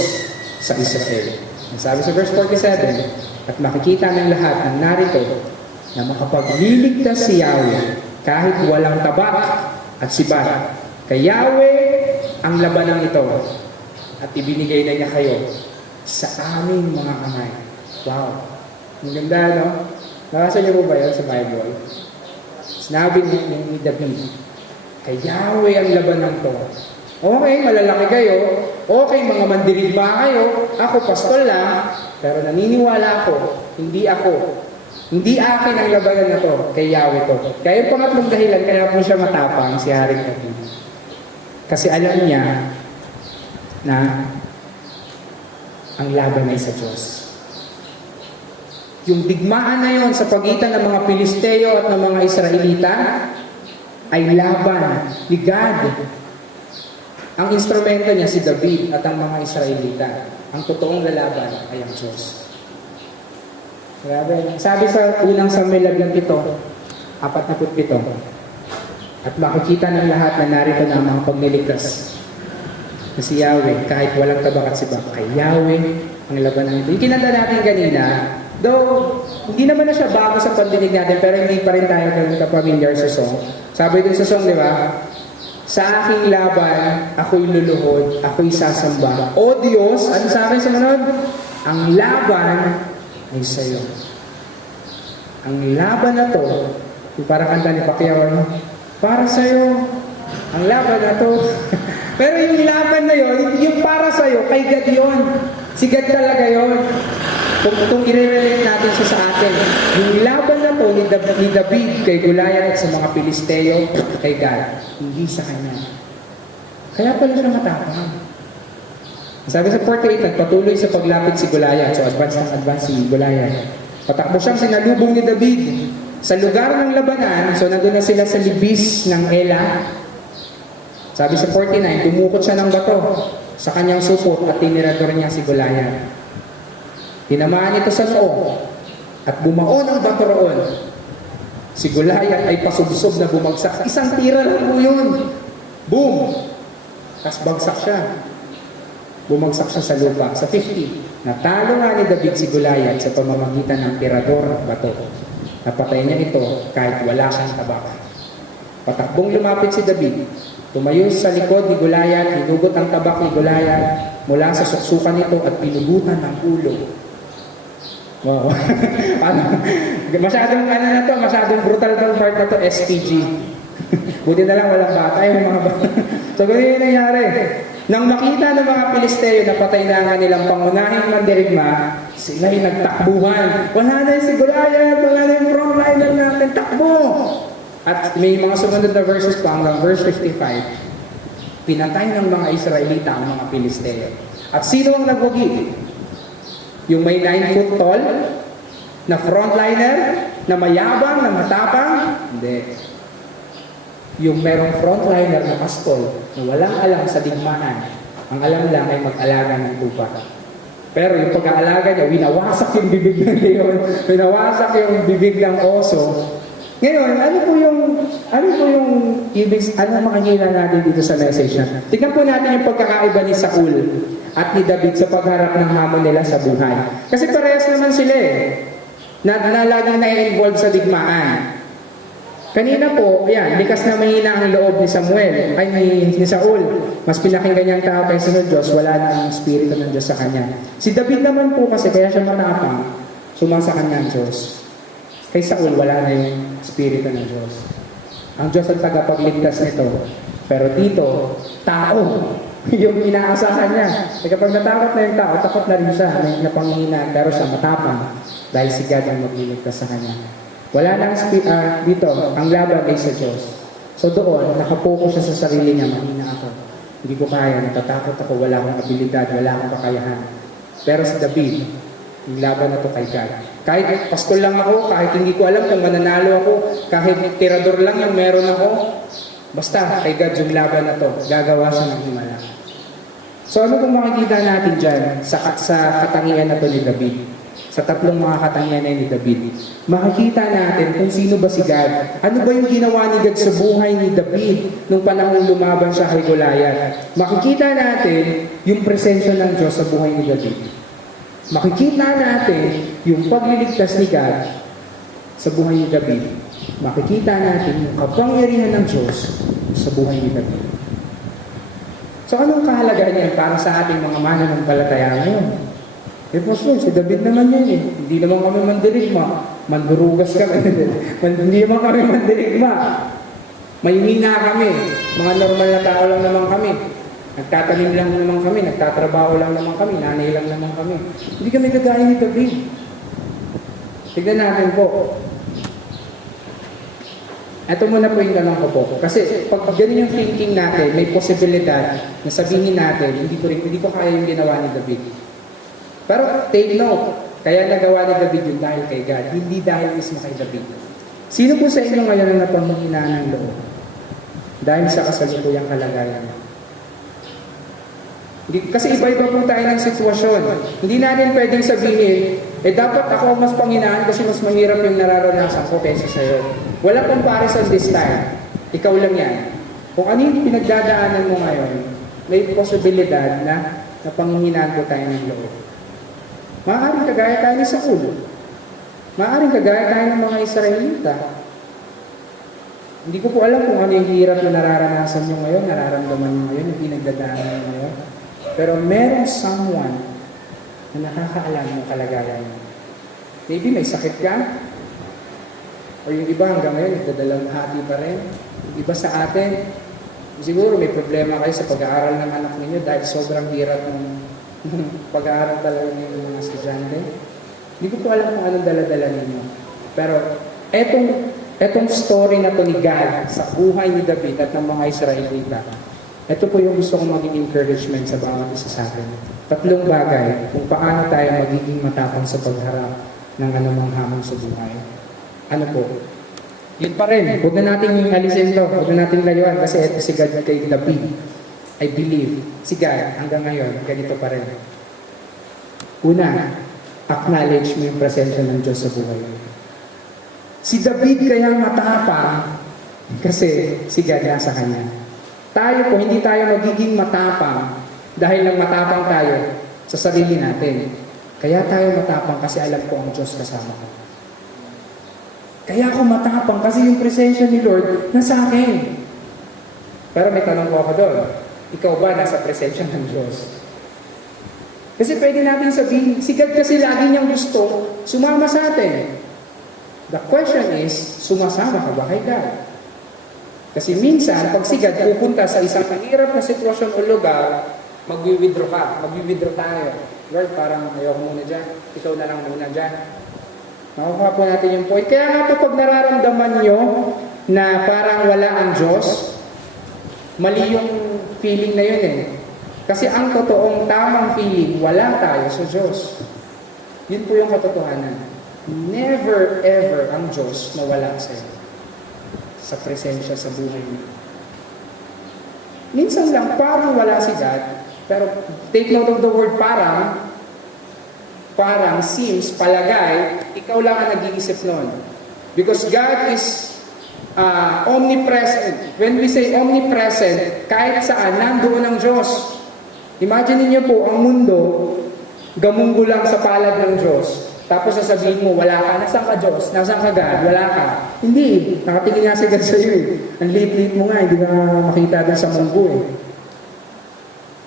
sa Israel. Sabi sa verse 47, at makikita ng lahat ng narito na makapagliligtas si Yahweh kahit walang tabak at sibat. Kay Yahweh ang labanang ito at ibinigay na niya kayo sa aming mga kamay. Wow! Ang ganda, no? Nakasa niyo po ba yan sa Bible? Sinabi ni David, kay Yahweh ang labanang ito. Okay, malalaki kayo. Okay, mga mandirig pa kayo. Ako, pastol lang. Pero naniniwala ako, hindi ako. Hindi akin ang labanan na to, kay Yahweh to. Kaya yung pangatlong dahilan, kaya po siya matapang, si Haring David. Kasi alam niya na ang laban ay sa Diyos. Yung digmaan na yon sa pagitan ng mga Pilisteo at ng mga Israelita ay laban ni God. Ang instrumento niya si David at ang mga Israelita. Ang totoong lalaban ay ang Diyos. Grabe. Sabi sa unang Samuel 7, 47, at makikita ng lahat na narito na ang mga pagliligtas na si Yahweh, kahit walang tabak at sibak, kay Yahweh ang labanan ito. Yung kinanta natin kanina, though hindi naman na siya bago sa pandinig natin, pero hindi pa rin tayo familiar sa song. Sabi din sa song, di ba? Sa aking laban, ako'y luluhod, ako'y sasamba. O Diyos, ano sa akin sumunod? Ang laban ay sa'yo. Ang laban na to, yung parang kanta ni Pacquiao, no? Para sa'yo, ang laban na to. Pero yung laban na yon, yung para sa'yo, kay God yun. Si God talaga yun. Kung i-relate natin siya sa atin, yung laban na to ni David kay Goliath at sa mga Pilisteo, kay God, hindi sa kanya. Kaya pala siya matapang. Sabi sa 48, nagpatuloy sa paglapit si Goliath. So advance si Goliath. Patakbo siyang sinalubong ni David. Sa lugar ng labanan, so nandun na sila sa libis ng Ela. Sabi sa 49, dumukot siya ng bato sa kanyang supot at tinirador niya si Goliath. Tinamaan ito sa noo at bumaon ang bato roon. Si Goliath ay pasubsob na bumagsak. Isang tira lang po yun. Boom! Tapos bagsak siya. Bumagsak siya sa lupa. Sa 50, natalo nga ni David si Goliath sa pamamagitan ng tirador at bato. Napatay niya ito kahit wala siyang tabak. Patakbong lumapit si David. Tumayo sa likod ni Goliath, hinugot ang tabak ni Goliath mula sa suksukan nito at pinugutan ng ulo. Wow. Masyadong brutal tong part na to, SPG. Buti na lang walang bata yung mga bata. So, ganun yung nangyari. Nang makita ng mga Pilisteo na patay na nga nilang pangunahing mandirigma, sila'y nagtakbuhan. Wala na yung si Goliath, wala na yung frontliner natin, takbo! At may mga sumunod na verses pa hanggang verse 55, pinatay ng mga Israelita ang mga Pilisteo. At sino ang nagwagi? Yung may 9 foot tall, na frontliner, na mayabang, na matapang? Hindi. Yung merong frontliner na pastol, na walang alam sa digmaan, ang alam lang ay mag-alaga ng tupa. Pero yung pag-aalaga niya, winawasak yung bibig ng leon, winawasak yung bibig ng oso. Ngayon, ano po yung ibig, ano makikita natin dito sa message na? Tignan po natin yung pagkakaiba ni Saul at ni David sa pagharap ng hamon nila sa buhay. Kasi parehas naman sila na laging na-involve sa digmaan. Kanina po, ayan, likas na mahina ang loob ni Samuel, ni Saul. Mas pinakinggan niyang tao kaysa ng Diyos, wala na ang Espiritu ng Diyos sa kanya. Si David naman po kasi, kaya siya matapang, sumasa kanya ang Diyos. Kay Saul, wala na yung Espiritu ng Diyos. Ang Diyos ang tagapagligtas nito. Pero dito, tao, yung inaasahan niya. E kapag natakot na yung tao, takot na rin siya, na panghihinaan, pero siya matapang dahil si God ang magliligtas sa kanya. Wala nang dito, ang laban ay sa Diyos. So doon, nakapokus siya sa sarili niya, mahina ako. Hindi ko kaya, natatakot ako, wala akong abilidad, wala akong kakayahan. Pero si David, yung laban na to kay God. Kahit pastol lang ako, kahit hindi ko alam kung mananalo ako, kahit tirador lang yung meron ako, basta kay God yung laban na to, gagawa siya ng himala. So ano kung makikita natin dyan sa katangian na to ni David? Sa tatlong mga katangian na ni David. Makikita natin kung sino ba si God. Ano ba yung ginawa ni God sa buhay ni David nung panahon lumaban siya kay Goliath? Makikita natin yung presensya ng Diyos sa buhay ni David. Makikita natin yung pagliligtas ni God sa buhay ni David. Makikita natin yung kapangyarihan ng Diyos sa buhay ni David. So anong kahalagahan niyan para sa ating mga mananampalataya ngayon? Pastor, si David naman yan Hindi naman kami mandirigma. Mandurugas kami. Hindi naman kami mandirigma. May hina kami. Mga normal na tao lang naman kami. Nagtatanim lang naman kami. Nagtatrabaho lang naman kami. Nanay lang naman kami. Hindi kami kagaya ni David. Tignan natin po. Ito muna po yung tanong ko po. Kasi pag ganun yung thinking natin, may posibilidad na sabihin natin, hindi ko kaya yung ginawa ni David. Pero take note, kaya nagawa ni David yun dahil kay God, hindi dahil mismo kay David. Sino po sa inyo ngayon ang napanghihinaan ng loob? Dahil sa kasalukuyang kalagayan. Kasi iba-iba po tayo ng sitwasyon. Hindi natin pwedeng sabihin, dapat ako mas panghinaan kasi mas mahirap yung nararanasan ko kaysa sa'yo. Wala comparison this time. Ikaw lang yan. Kung ano yung pinagdadaanan mo ngayon, may posibilidad na napanghihinaan ko tayo ng loob. Maaaring kagaya tayo ni Saul. Maaaring kagaya tayo ng mga Israelita. Hindi ko po alam kung ano yung hirap na nararanasan nyo ngayon, nararamdaman nyo ngayon, yung pinagdadaanan nyo ngayon. Pero merong someone na nakakaalam ng kalagayan mo. Maybe may sakit ka, o yung iba hanggang ngayon, nagdadalang hati pa rin. Yung iba sa atin, siguro may problema kayo sa pag-aaral ng anak ninyo dahil sobrang hirap ng pag-aaral talaga ng mga estudyante. Hindi ko po alam kung anong dala-dala ninyo. Pero etong story na to ni God sa buhay ni David at ng mga Israelita, ito po yung gusto kong maging encouragement sa bawat isa sa atin. 3 bagay kung paano tayo magiging matapang sa pagharap ng anumang hamon sa buhay. Ano po? Yun pa rin. Huwag na natin yung alisin to. Huwag na natin layuan kasi ito si God kay David. I believe. Si God hanggang ngayon, ganito pa rin. Una, acknowledge mo yung presensya ng Diyos sa buhay mo. Si David kaya matapang kasi si God nasa kanya. Tayo po, hindi tayo magiging matapang dahil lang matapang tayo sa sarili natin. Kaya tayo matapang kasi alam ko ang Diyos kasama ko. Kaya ako matapang kasi yung presensya ni Lord nasa akin. Pero may tanong ko ako doon. Ikaw ba nasa presensya ng Diyos? Kasi pwede natin sabihin, si God kasi lagi niyang gusto sumama sa atin. The question is, sumasama ka ba kay God? Kasi minsan, pag si God pupunta sa isang mahirap na sitwasyon o lugar, mag-withdraw ka, mag-withdraw tayo. Lord, parang ayoko muna dyan, ikaw na lang muna dyan. Makukuha po natin yung point. Kaya nga po pag nararamdaman nyo na parang wala ang Diyos, mali yung feeling na yun eh. Kasi ang totoong tamang feeling, wala tayo sa Diyos. Yun po yung katotohanan. Never ever ang Diyos nawala sa iyo. Sa presensya sa buhay mo. Minsan lang parang wala si God, pero take note of the word parang seems, palagay, ikaw lang ang nag-iisip nun. Because God is omnipresent. When we say omnipresent, kahit saan, nandoon ang Diyos. Imagine niyo po, ang mundo, gamunggo lang sa palad ng Diyos. Tapos sasabihin mo, wala ka, nasaan ka Diyos? Nasaan ka God? Wala ka. Hindi, nakatingin nga si God sa iyo eh. Ang liit-liit mo nga, hindi ka makita doon sa munggo eh.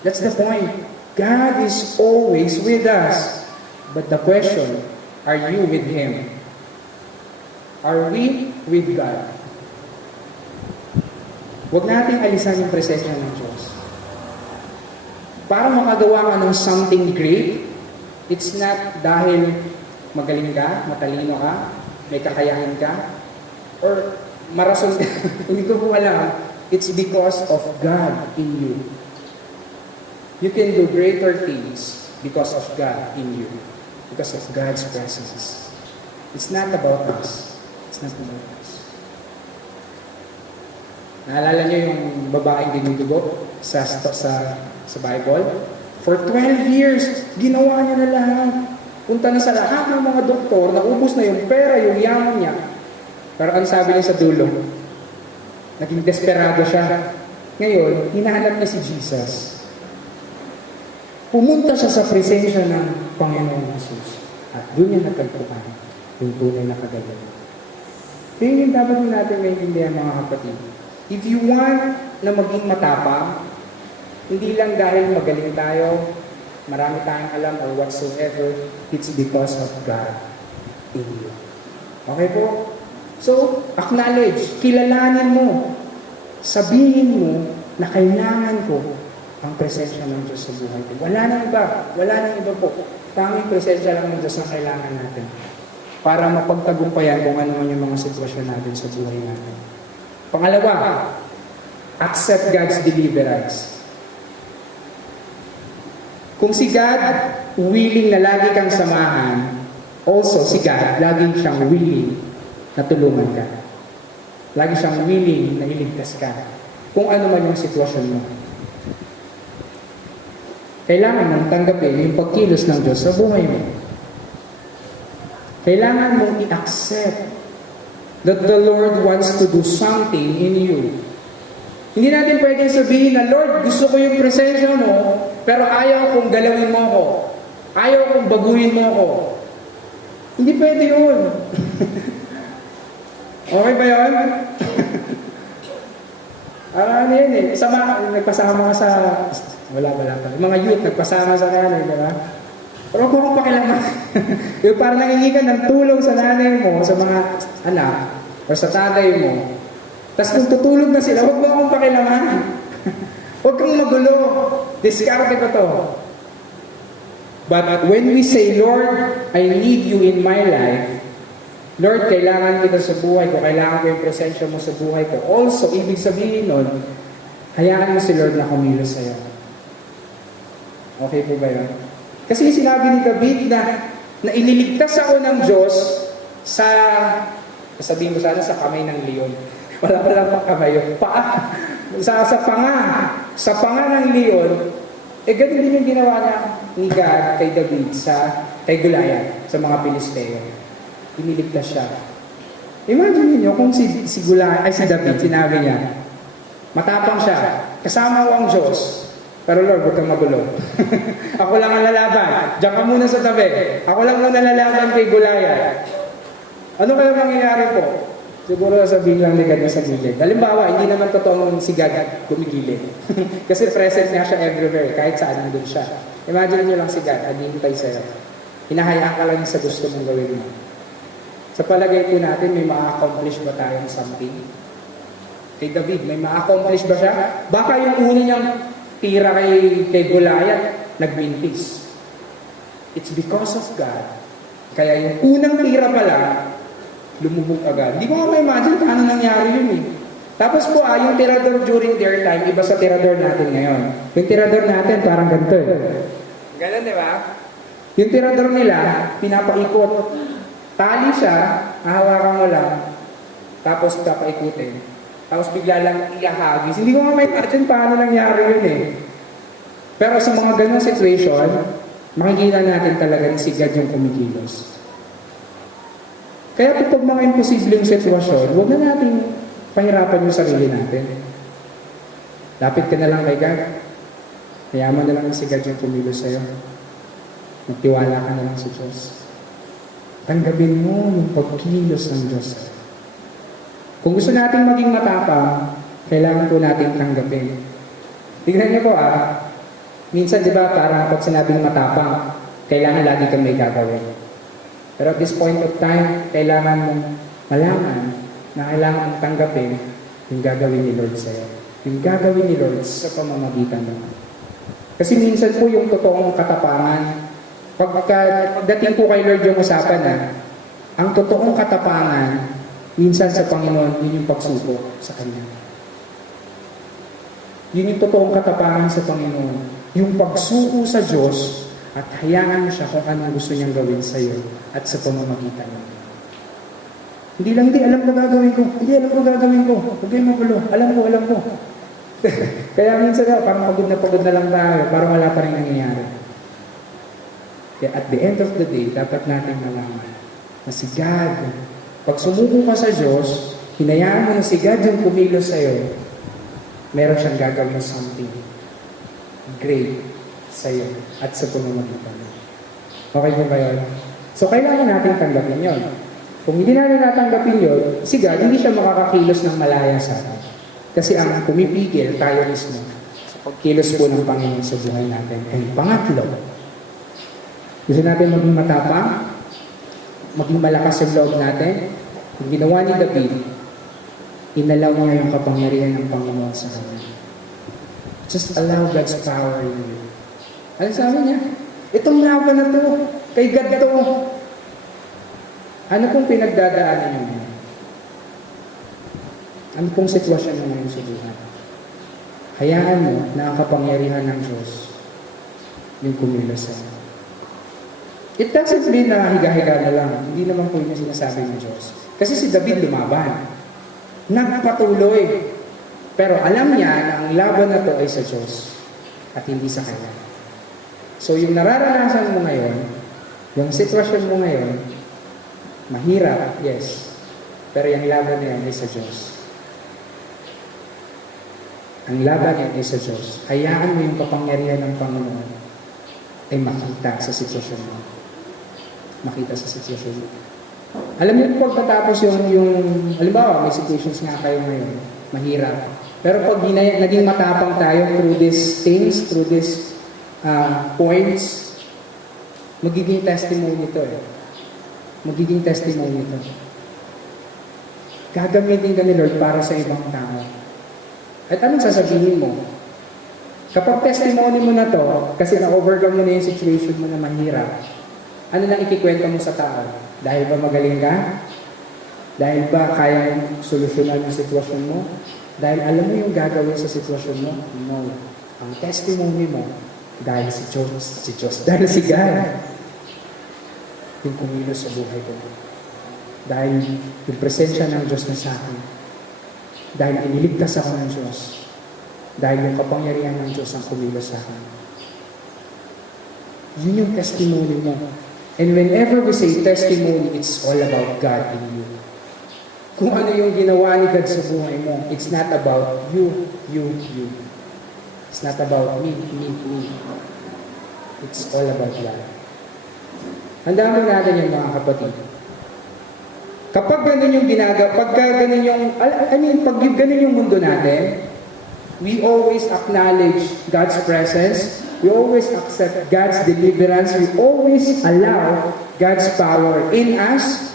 That's the point. God is always with us. But the question, are you with Him? Are we with God? Huwag nating alisan yung presensya ng Diyos. Para makagawa ka ng something great, it's not dahil magaling ka, matalino ka, may kakayahan ka, or marason ka. Hindi ko po alam. It's because of God in you. You can do greater things because of God in you. Because of God's presence. It's not about us. It's not about us. Naalala niyo yung babaeng dinudugo sa Bible? For 12 years, ginawa niya na lahat. Punta na sa lahat ng mga doktor, naubos na yung pera, yung yaman niya. Pero ang sabi niya sa dulo, naging desperado siya. Ngayon, hinahanap niya si Jesus. Pumunta siya sa presensya ng Panginoon Jesus. At doon niya natagpuan yung tunay na kagalakan. Kaya yung dapat natin maintindihan mga kapatid. If you want na maging matapang, hindi lang dahil magaling tayo, marami tayong alam or whatsoever, it's because of God in you. Okay po? So, acknowledge, kilalanin mo, sabihin mo na kailangan ko ang presensya ng Diyos sa buhay ko. Wala nang iba po. Tanging presensya lang ng Diyos ang kailangan natin para mapagtagumpayan kung ano man yung mga sitwasyon natin sa buhay natin. Pangalawa, accept God's deliverance. Kung si God willing na lagi kang samahan, also si God lagi siyang willing na tulungan ka. Lagi siyang willing na iligtas ka. Kung ano man yung sitwasyon mo. Kailangan mong tanggapin yung pagkilos ng Diyos sa buhay mo. Kailangan mong i-accept that the Lord wants to do something in you. Hindi natin pwedeng sabihin na, Lord, gusto ko yung presensya mo, pero ayaw kong galawin mo ako. Ayaw kong baguhin mo ako. Hindi pwede yun. Okay ba yun? Ano yan eh, nagpasama ka sa, wala pa. Yung mga youth, nagpasama sa nanay, di ba? Pero huwag mo akong pakilaman. Yung parang nangingi ka ng tulong sa nanay mo, sa mga anak, o sa tatay mo. Tapos kung tutulog na sila, huwag mo akong pakilaman. Huwag kang magulo. Diskarte ko to. But when we say, Lord, I need you in my life, Lord, kailangan kita sa buhay ko, kailangan ko yung presensya mo sa buhay ko. Also, ibig sabihin nun, hayaan mo si Lord na kumilos sa'yo. Okay po ba yun? Kasi sinabi ni David na iniligtas ako ng Diyos sa, sabihin mo sana, sa kamay ng leon. Wala pang kamay yun. Sa panga ng leon, ganun din yung ginawa ni God kay David kay Goliath, sa mga Pilisteo. Iniligtas siya. Imagine niyo kung si David, sinabi niya, matapang siya, kasama ko ang Diyos, pero Lord, huwag kang magulo. Ako lang ang lalaban. Diyan ka muna sa tabi. Ako lang ang nalalaban kay Goliath. Ano kaya mangyayari po? Siguro sabihin lang ni God na sa gilid. Halimbawa, hindi naman totoong si God gumigilid. Kasi present niya siya everywhere, kahit saan nandun siya. Imagine niyo lang si God, naghihintay sa'yo. Hinahayaan ka lang sa gusto mong gawin mo. Sa palagay po natin, may ma-accomplish ba tayong something? Kay David, may ma-accomplish ba siya? Baka yung una niyang tira kay Goliath, nagbintis. It's because of God. Kaya yung unang tira pa lang, lumubog agad. Hindi ko nga ma-imagine paano nangyari yun eh. Tapos po yung tirador during their time, iba sa tirador natin ngayon. Yung tirador natin parang ganito eh. Ganun, di ba? Yung tirador nila, pinapaikot. Tali siya, hahawakan mo lang, tapos papaikutin. Tapos bigla lang iahagis. Hindi ko nga ma-imagine paano nangyari yun eh. Pero sa mga ganung situation, makikita natin talaga na si God yung kumikilos. Kaya pag mga imposibleng sitwasyon, huwag na natin pahirapan yung sarili natin. Lapit ka na lang kay God. Kayaman na lang si God yung kumilos sa'yo. Magtiwala ka na lang sa Diyos. Tanggapin mo yung pagkilos ng Diyos. Kung gusto natin maging matapang, kailangan po natin tanggapin. Tignan niyo po minsan di ba parang pag sinabing matapang, kailangan lagi kang may gagawin. Pero at this point of time, kailangan mong malaman na kailangan mong tanggapin yung gagawin ni Lord sa'yo. Yung gagawin ni Lord sa pamamagitan mo. Kasi minsan po yung totoong katapangan, pagdating po kay Lord yung usapan ang totoong katapangan, minsan sa Panginoon, yun yung pagsuko sa Kanya. Yun yung totoong katapangan sa Panginoon. Yung pagsuko sa Diyos at hayaan mo siya kung anong gusto niyang gawin sa iyo at sa pamamagitan mo. Hindi lang, alam ko gagawin ko. Hindi, alam ko gagawin ko. Huwag kayong magulo. Alam ko. Kaya minsan parang pagod na lang tayo. Parang wala pa rin nangyayari. Kaya at the end of the day, dapat natin malaman na si God, pag sumuko ka sa Diyos, hinayaan mo na si God yung kumilos sa iyo, meron siyang gagawin something great sa iyo at sa pamamagitan mo. Okay po ba yun? So, kailangan natin tanggapin yun. Kung hindi natin natanggapin yun, si God, hindi siya makakakilos ng malaya sa atin. Kasi ang pumipigil, tayo mismo, sa pagkilos po ng Panginoon sa buhay natin. And pangatlo, gusto natin maging matapang, maging malakas sa loob natin. Yung ginawa ni David, inalaw niya yung kapangyarihan ng Panginoon sa kanya. Just allow God's power in you. Ano sabi niya? Itong laban na to, kay God to. Ano pong pinagdadaanan niyo ngayon? Ano pong sitwasyon niyo ngayon sa buhay? Hayaan mo na ang kapangyarihan ng Diyos yung kumilos sa iyo. It doesn't mean na higa-higa na lang. Hindi naman po yung sinasabi ng Diyos. Kasi si David lumaban. Nagpatuloy. Pero alam niya na ang laban na to ay sa Diyos at hindi sa kanya. So yung nararanasan mo ngayon, yung sitwasyon mo ngayon, mahirap, yes. Pero yung laban na yan ay sa Diyos. Ang laban yan ay sa Diyos. Hayaan mo yung kapangyarihan ng Panginoon ay makita sa sitwasyon mo. Makita sa sitwasyon mo. Alam niyo pagkatapos yung halimbawa, may situations nga kayo ngayon, mahirap. Pero pag naging matapang tayo through these things, through these points, magiging testimony ito eh. Magiging testimony ito. Gagamitin ka ni Lord para sa ibang tao. At anong sasabihin mo? Kapag testimony mo na to, kasi na-overcome mo na yung situation mo na mahirap, ano lang ikikwento mo sa tao? Dahil ba magaling ka? Dahil ba kaya mong solusyonan yung sitwasyon mo? Dahil alam mo yung gagawin sa sitwasyon mo? No. Ang testimony mo, dahil si Diyos, dahil si God, yung kumilos sa buhay ko. Dahil yung presensya ng Diyos na sa akin. Dahil iniligtas ako ng Diyos. Dahil yung kapangyarihan ng Diyos ang kumilos sa akin. Yun yung testimony mo. And whenever we say testimony, it's all about God in you. Kung ano yung ginawa ni God sa buhay mo, it's not about you. It's not about me. It's all about God. Handaan mo natin yung mga kapatid. Kapag ganun yung pag ganun yung mundo natin, we always acknowledge God's presence, we always accept God's deliverance, we always allow God's power in us.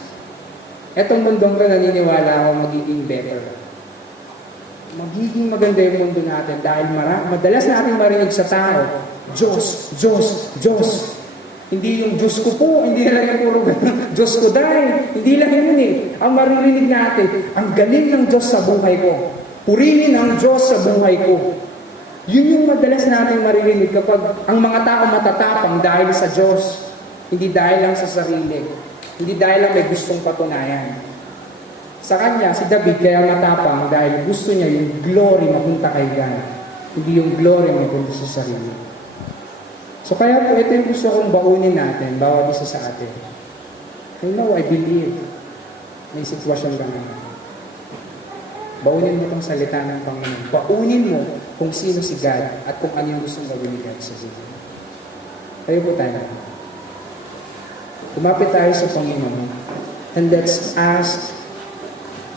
Etong mundong ko, naniniwala ako magiging better. Magiging maganda yung mundo natin dahil madalas natin marinig sa tao, Diyos. Hindi yung Diyos ko po, hindi na lang yung puro Diyos ko dahil. Hindi lang yun eh. Ang maririnig natin, ang galing ng Diyos sa buhay ko. Purihin ang Diyos sa buhay ko. Yun yung madalas natin maririnig kapag ang mga tao matatapang dahil sa Diyos. Hindi dahil lang sa sarili. Hindi dahil lang may gustong patunayan. Sa kanya, si David kaya matapang dahil gusto niya yung glory mapunta kay God. Hindi yung glory mapunta sa sarili. So kaya po ito yung gusto kong baunin natin, bawat isa sa atin. I believe may sitwasyon ka ngayon. Baunin mo itong salita ng Panginoon. Baunin mo kung sino si God at kung ano yung gustong gawin ni God sa buhay. Tayo po tayo. Kumapit tayo sa Panginoon and let's ask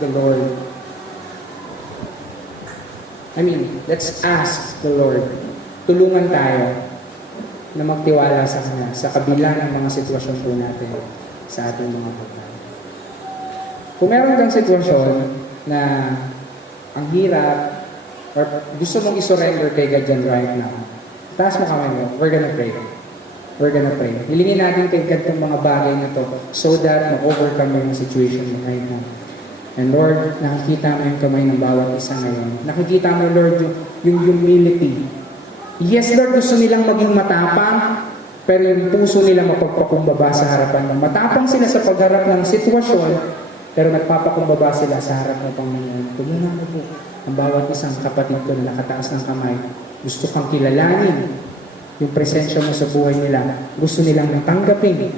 the Lord. Let's ask the Lord. Tulungan tayo na magtiwala sa Kanya sa kabila ng mga sitwasyon po natin sa ating mga buhay. Kung meron kang sitwasyon na ang hirap or gusto mong isurrender kay God dyan right now, taas mo kamay mo, we're gonna pray. Hilingin natin kay God itong mga bagay na to so that ma-overcome yung situation mo right now. And Lord, nakikita mo yung kamay ng bawat isa ngayon. Nakikita mo, Lord, yung humility. Yes, Lord, gusto nilang maging matapang, pero yung puso nila mapagpakumbaba sa harapan ng matapang sila sa pagharap ng sitwasyon, pero nagpapakumbaba sila sa harap ng Panginoon. Tulungan mo po ang bawat isang kapatid ko na nakataas ng kamay. Gusto kang kilalanin yung presensya mo sa buhay nila. Gusto nilang matanggapin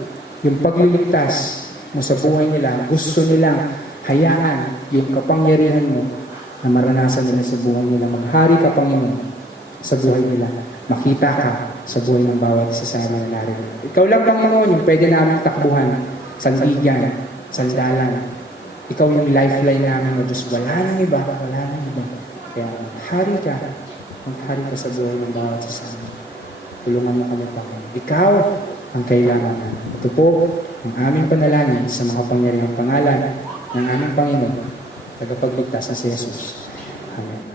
yung pagliligtas mo sa buhay nila. Gusto nilang hayaan yung kapangyarihan mo na maranasan nila sa buhay nila. Maghari ka, Panginoon, sa buhay nila. Makita ka sa buhay ng bawat isa sa mga naririnig. Ikaw lang, Panginoon, yung pwede namin takbuhan, sandigan, sandalan. Ikaw yung lifeline namin, O Diyos. Wala nang iba. Kaya maghari ka sa buhay ng bawat isa. Tulungan mo kami, Panginoon. Ikaw ang kailangan namin. Ito po ang aming panalangin sa mga pangyarihang pangalan ng aming Panginoon, tagapagligtas na si Jesus. Amen.